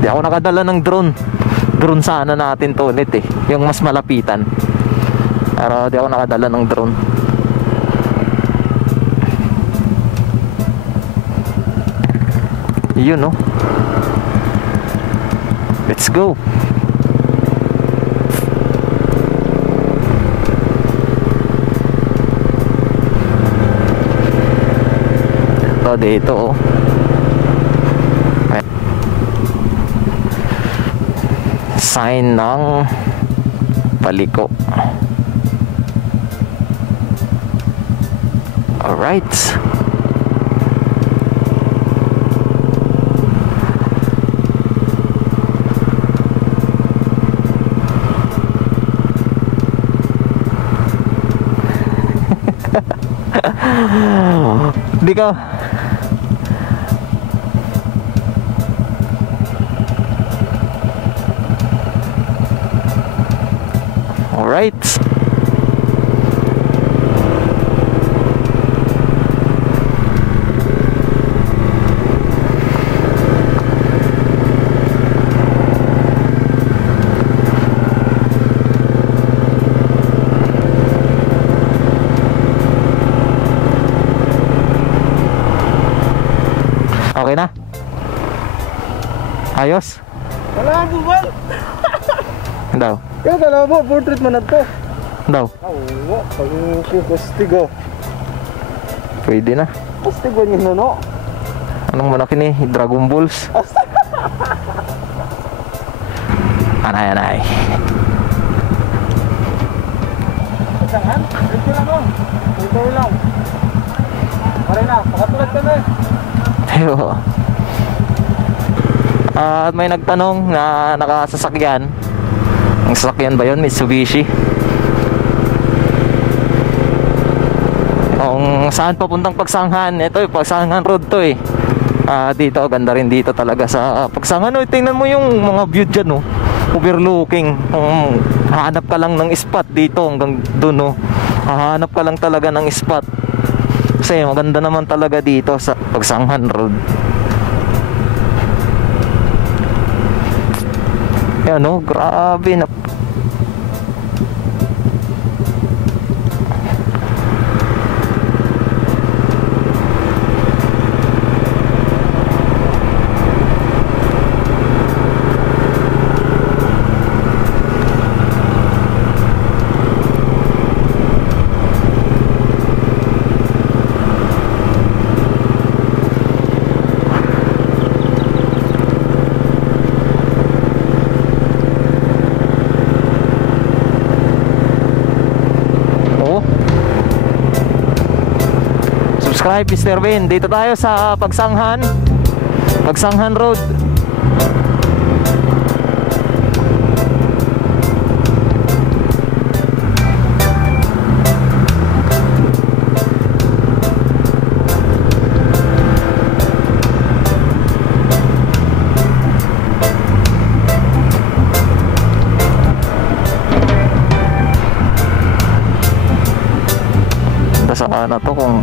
Di ako nakadala ng drone. Drone sana natin to ulit eh, yung mas malapitan. Pero di ako nakadala ng drone. Yun no. Let's go. Ito dito oh. Sign ng paliko. Alright. Di ka alright. Okay na? Ayos? Wala mo ba? Daw. Kaya wala mo, portrait man na to. Daw. Oo, pastigo. Pwede na. Pastigo niyo no? Anong malaki ni? Dragon Balls. Anay, anay. Saan? Dito lang oh. Dito lang. Pare na, pakatulad ka na eh. Ayo. At may nagtanong na nakasasakyan. Ang sasakyan ba yun? Mitsubishi. Kung saan papuntang Pagsanghan. Ito yung Pagsanghan Road to eh. Dito, ganda rin dito talaga sa Pagsanghan. Tingnan mo yung mga view dyan oh. Overlooking. Hahanap ka lang ng spot dito hanggang dun oh. Hahanap ka lang talaga ng spot. Kasi maganda naman talaga dito sa Pagsanghan Road. Yan oh, grabe na. Subscribe Mr. Vin. Dito tayo sa Pagsanghan Road. Saan na to kung